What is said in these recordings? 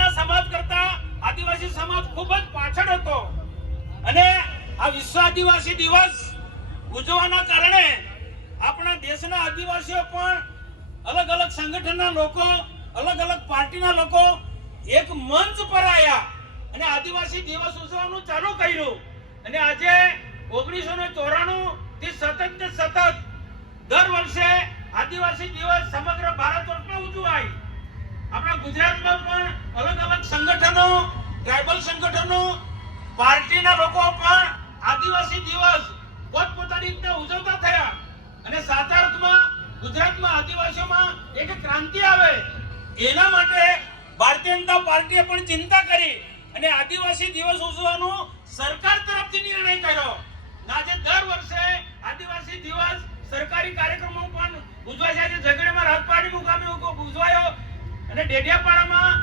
બાકીના સમાજ કરતા આદિવાસી સમાજ ખૂબ જ પાછળ હતો અને આ વિશ્વ આદિવાસી દિવસ ઉજવવાના કારણે આપણા દેશના આદિવાસીઓ પણ અલગ અલગ સંગઠનના લોકો, અલગ અલગ પાર્ટીના લોકો એક મંચ પર આવ્યા અને આદિવાસી દિવસ ઉજવવાનું ચાલુ કર્યું અને આજે 1994 થી સતત દર વર્ષે આદિવાસી દિવસ સમગ્ર ભારત વર્ષમાં ઉજવાય। આપણા ગુજરાતમાં પણ અલગ અલગ સંગઠનો, ટ્રાઇબલ સંગઠનો, પાર્ટીના લોકો પણ આદિવાસી દિવસ પોતપોતાની રીતે ઉજવતા થયા અને સાચા અર્થમાં ગુજરાતમાં આદિવાસીઓમાં એક ક્રાંતિ આવે એના માટે ભારતીય જનતા પાર્ટીએ પણ ચિંતા કરી અને આદિવાસી દિવસ ઉજવવાનો સરકાર તરફથી નિર્ણય કર્યો। આજે દર વર્ષે આદિવાસી દિવસ સરકારી કાર્યક્રમો પણ ઉજવાય છે। આજે ઝઘડેમાં રાજપાડી મુકામે ઉજવાયો અને ડેડિયાપાડામાં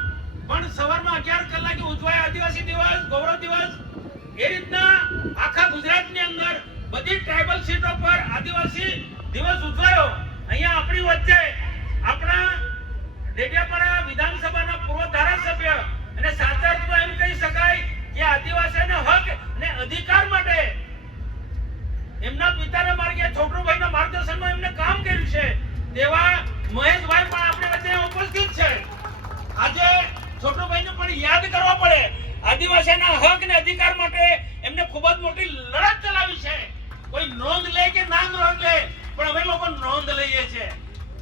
પણ સવારમાં 11 કલાકે ઉજવાય આદિવાસી દિવસ, ગૌરવ દિવસ। એ રીતના આખા ગુજરાતની અંદર બધી ટ્રાઇબલ સીટો પર આદિવાસી દિવસ ઉજવાયો। અહીંયા આપણી વચ્ચે આપણા ડેડિયાપાડા વિધાનસભાના પૂર્વ ધારાસભ્ય અને સાચા અર્થમાં એમ કહી શકાય કે આદિવાસીઓના હક અને અધિકાર માટે એમના પિતાના માર્ગે છોટુભાઈના માર્ગદર્શનમાં એમને કામ કર્યું છે તેવા મહેશભાઈ પણ આપણી વચ્ચે ઉપસ્થિત છે। આજે છોટુભાઈને પણ યાદ કરવા પડે, આદિવાસીના હક અને અધિકાર માટે એમને ખૂબ જ મોટી લડત ચલાવી છે। કોઈ નોંધ લે કે ના નોંધ લે પણ અમે લોકો નોંધ લઈએ છીએ।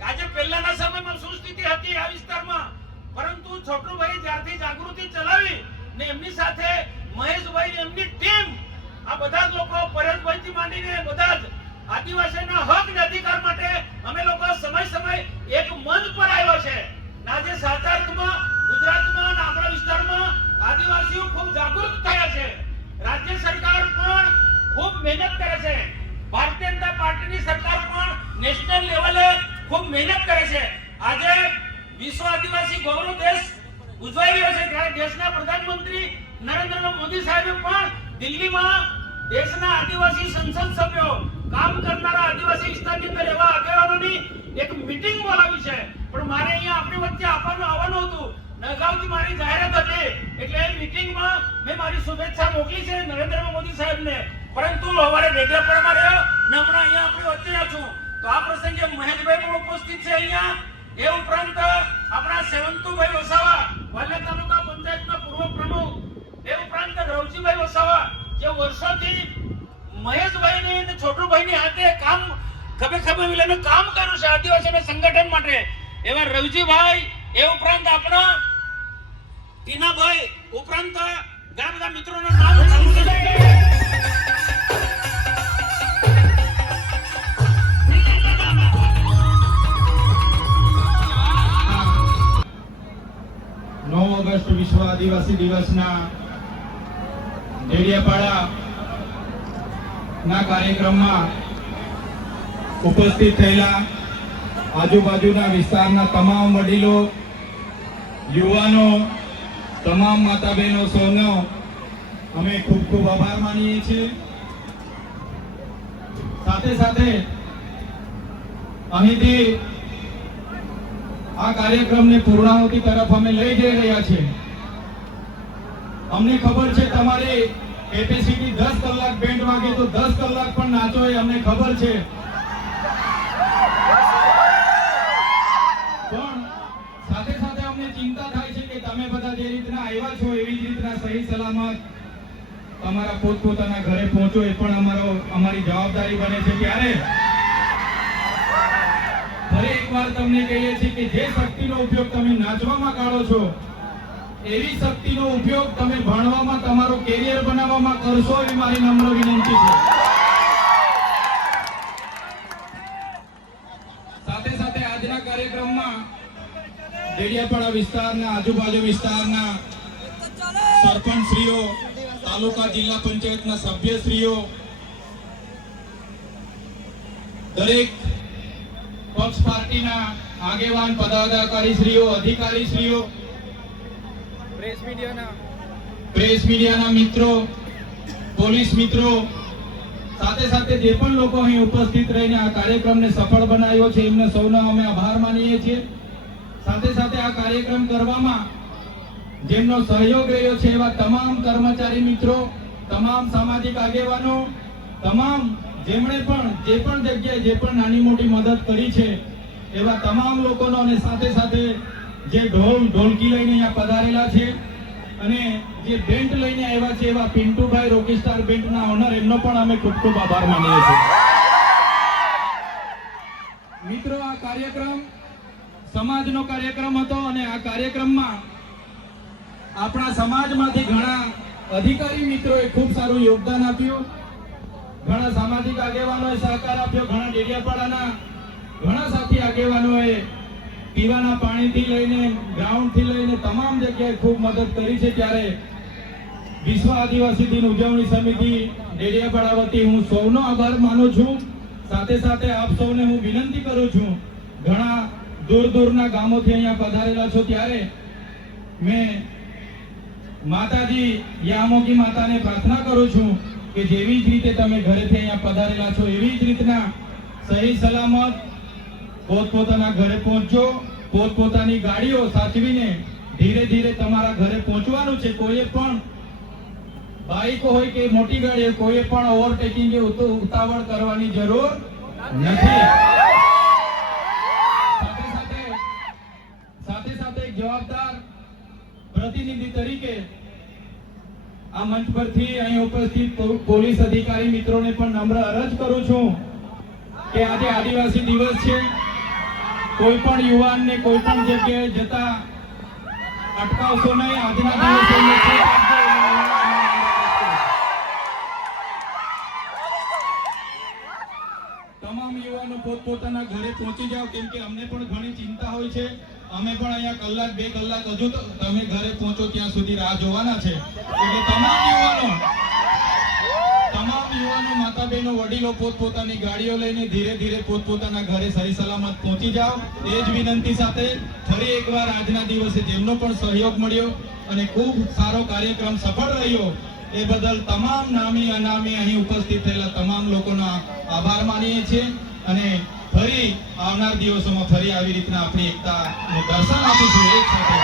આજે પહેલાના સમયમાં શું સ્થિતિ હતી આ વિસ્તારમાં, પરંતુ છોટુભાઈ જ્યારથી જાગૃતિ ચલાવી ને એમની સાથે મહેશભાઈ એમની ટીમ આ બધા જ લોકો પરેશભાઈ થી માંડીને બધા જ આદિવાસીના હક અને અધિકાર માટે અમે લોકો સમય એક મંચ પર આવ્યો છે। આજે સાચા અર્થમાં ગુજરાતમાં અને આપણા વિસ્તારમાં આદિવાસીઓ ખૂબ જાગૃત થયા છે। રાજ્ય સરકાર પણ ખૂબ મહેનત કરે છે, ભારતીય જનતા પાર્ટીની સરકાર પણ નેશનલ લેવલે ખૂબ મહેનત કરે છે। આજે વિશ્વ આદિવાસી ગૌરવ દેશ ઉજવાઈ રહ્યો છે ત્યારે દેશના પ્રધાનમંત્રી નરેન્દ્ર મોદી સાહેબે પણ દિલ્હીમાં દેશના આદિવાસી સંસદ સભ્યો, કામ કરનારા આદિવાસી વિસ્તારની અંદર એવા આગેવાનોની એક મીટિંગ બોલાવી છે। પણ મારે અહીંયા આપણી વચ્ચે આવવાનું હતું, અગાઉથી મારી જાહેરાત હતી એટલે એ મીટિંગમાં મેં મારી શુભેચ્છા મોકલી છે નરેન્દ્ર મોદી સાહેબને, પરંતુ સવારે ડેડિયાપાડામાં રહ્યો ને હમણાં અહીંયા આપણી વચ્ચે છું। તો આ પ્રસંગે મહેશભાઈ પણ ઉપસ્થિત છે અહીંયા। એ ઉપરાંત આપણા સેવંતુભાઈ વસાવા, વાલિયા તાલુકા પંચાયતના પૂર્વ પ્રમુખ, એ ઉપરાંત રવજીભાઈ વસાવા જે વર્ષોથી મહેશભાઈની અને છોટુભાઈની હાથે કામ ખભે મિલાઈને કામ કર્યું છે આદિવાસીના સંગઠન માટે, એવા રવજીભાઈ, એ ઉપરાંત આપણા ટીનાભાઈ, ઉપરાંત ઘણા બધા મિત્રોના નામ ઓગસ્ટ વિશ્વ આદિવાસી દિવસના ડેડિયાપાડા ના કાર્યક્રમમાં ઉપસ્થિત થયેલા આજુબાજુના વિસ્તારના તમામ વડીલો, યુવાનો, તમામ માતા બહેનો સૌનો અમે ખૂબ ખૂબ આભાર માનીએ છીએ। સાથે અહીંથી આ કાર્યક્રમને પૂર્ણાહુતિ તરફ અમે લઈ જઈ રહ્યા છીએ। અમને ખબર છે તમારી કેપેસિટી 10 કલાક બેન્ડ વાગે તો 10 કલાક પણ નાચો એ અમને ખબર છે, પણ સાથે અમને ચિંતા થાય છે કે તમે બધા જે રીતના આવ્યા છો એવી જ રીતના સહી સલામત તમારા પોતપોતાના ઘરે પહોંચો એ પણ અમારી જવાબદારી બને છે। ત્યારે ફરી એકવાર તમને કહીએ છીએ કે જે શક્તિનો ઉપયોગ તમે નાચવામાં કાઢો છો એવી શક્તિનો ઉપયોગ તમે ભણવામાં, તમારું કેરિયર બનાવવામાં કરશો એવી મારી નમ્ર વિનંતી છે। સાથે આજના કાર્યક્રમમાં ડેડિયાપાડા વિસ્તારના, આજુબાજુ વિસ્તારના સરપંચશ્રીઓ, તાલુકા જિલ્લા પંચાયતના સભ્યશ્રીઓ, દરેક પક્ષ પાર્ટીના આગેવાન પદાધિકારીશ્રીઓ, અધિકારીશ્રીઓ, પ્રેસ મીડિયાના મિત્રો, પોલીસ મિત્રો, સાથે જે પણ લોકો અહીં ઉપસ્થિત રહીને આ કાર્યક્રમને સફળ બનાવ્યો છે એમને સૌનો અમે આભાર માનીએ છીએ। સાથે આ કાર્યક્રમ કરવામાં જેમનો સહયોગ રહ્યો છે એવા તમામ કર્મચારી મિત્રો, તમામ સામાજિક આગેવાનો, તમામ જેમણે પણ જે પણ જગ્યાએ જે પણ નાની મોટી મદદ કરી છે એવા તમામ લોકોનો, અને સાથે સાથે જે ઢોલકી લઈને અહીંયા પધારેલા છે અને જે બેન્ડ લઈને આવ્યા છે એવા પિન્ટુભાઈ રોકીસ્ટાર બેન્ડના ઓનર, એમનો પણ અમે ખૂબ ખૂબ આભાર માનીએ છીએ. મિત્રો, આ કાર્યક્રમ સમાજનો કાર્યક્રમ હતો અને આ કાર્યક્રમમાં આપણા સમાજમાંથી ઘણા અધિકારી મિત્રોએ ખૂબ સારું યોગદાન આપ્યું, ઘણા સામાજિક આગેવાનોએ સહકાર આપ્યો, ઘણા ડેડિયાપાડાના ઘણા સાથી આગેવાનોએ પીવાના પાણીથી લઈને ગ્રાઉન્ડથી લઈને તમામ જગ્યાએ ખૂબ મદદ કરી છે. ત્યારે વિશ્વ આદિવાસી દિન ઉજવણી સમિતિ ડેડિયાપાડા વતી હું સૌનો આભાર માનું છું. સાથે સાથે આપ સૌને હું વિનંતી કરું છું, ઘણા દૂર દૂરના ગામોથી અહીંયા પધારેલા છો, ત્યારે મેં માતાજી યામોકી માતાને પ્રાર્થના કરું છું કે જેવી જ રીતે તમે ઘરેથી અહીંયા પધારેલા છો એવી જ રીતના સહી સલામત પોતપોતાના ઘરે પહોંચજો. પોતપોતાની ગાડીઓ સાચવીને ધીરે ધીરે તમારા ઘરે પહોંચવાનું છે. કોઈએ પણ બાઈકો હોય કે મોટી ગાડી હોય, કોઈએ પણ ઓવરટેકિંગ કે ઉતાવળ કરવાની જરૂર નથી. સાથે સાથે એક જવાબદાર પ્રતિનિધિ તરીકે આ મંચ પરથી અહીં ઉપસ્થિત પોલીસ અધિકારી મિત્રોને પણ નમ્ર અરજ કરું છું કે આજે આદિવાસી દિવસ છે. કોઈ પણ યુવાનને કોઈ પણ જગ્યાએ જતા અટકાવશો નહીં. આજના દિવસે તમામ યુવાનો પોતપોતાના ઘરે પહોંચી જાઓ, કેમ કે અમને પણ ઘણી ચિંતા હોય છે. અમે પણ અહીંયા કલાક 2 કલાક હજુ તમે ઘરે પહોંચો ત્યાં સુધી રાહ જોવાના છે. એટલે તમામ યુવાનો, માતા બહેનો, વડીલો પોતપોતાની ગાડીઓ લઈને ધીરે ધીરે પોતપોતાના ઘરે સહી સલામત પહોંચી જાઓ. એ જ વિનંતી સાથે ફરી એકવાર આજના દિવસે જેમનો પણ સહયોગ મળ્યો અને ખૂબ સારો કાર્યક્રમ સફળ રહ્યો એ બદલ તમામ નામી અનામી અહીં ઉપસ્થિત થયેલા તમામ લોકોના આભાર માનીએ છીએ. અને ફરી આવનાર દિવસોમાં ફરી આવી રીતના આપણી એકતાનું દર્શન આપીશું. એક સાથે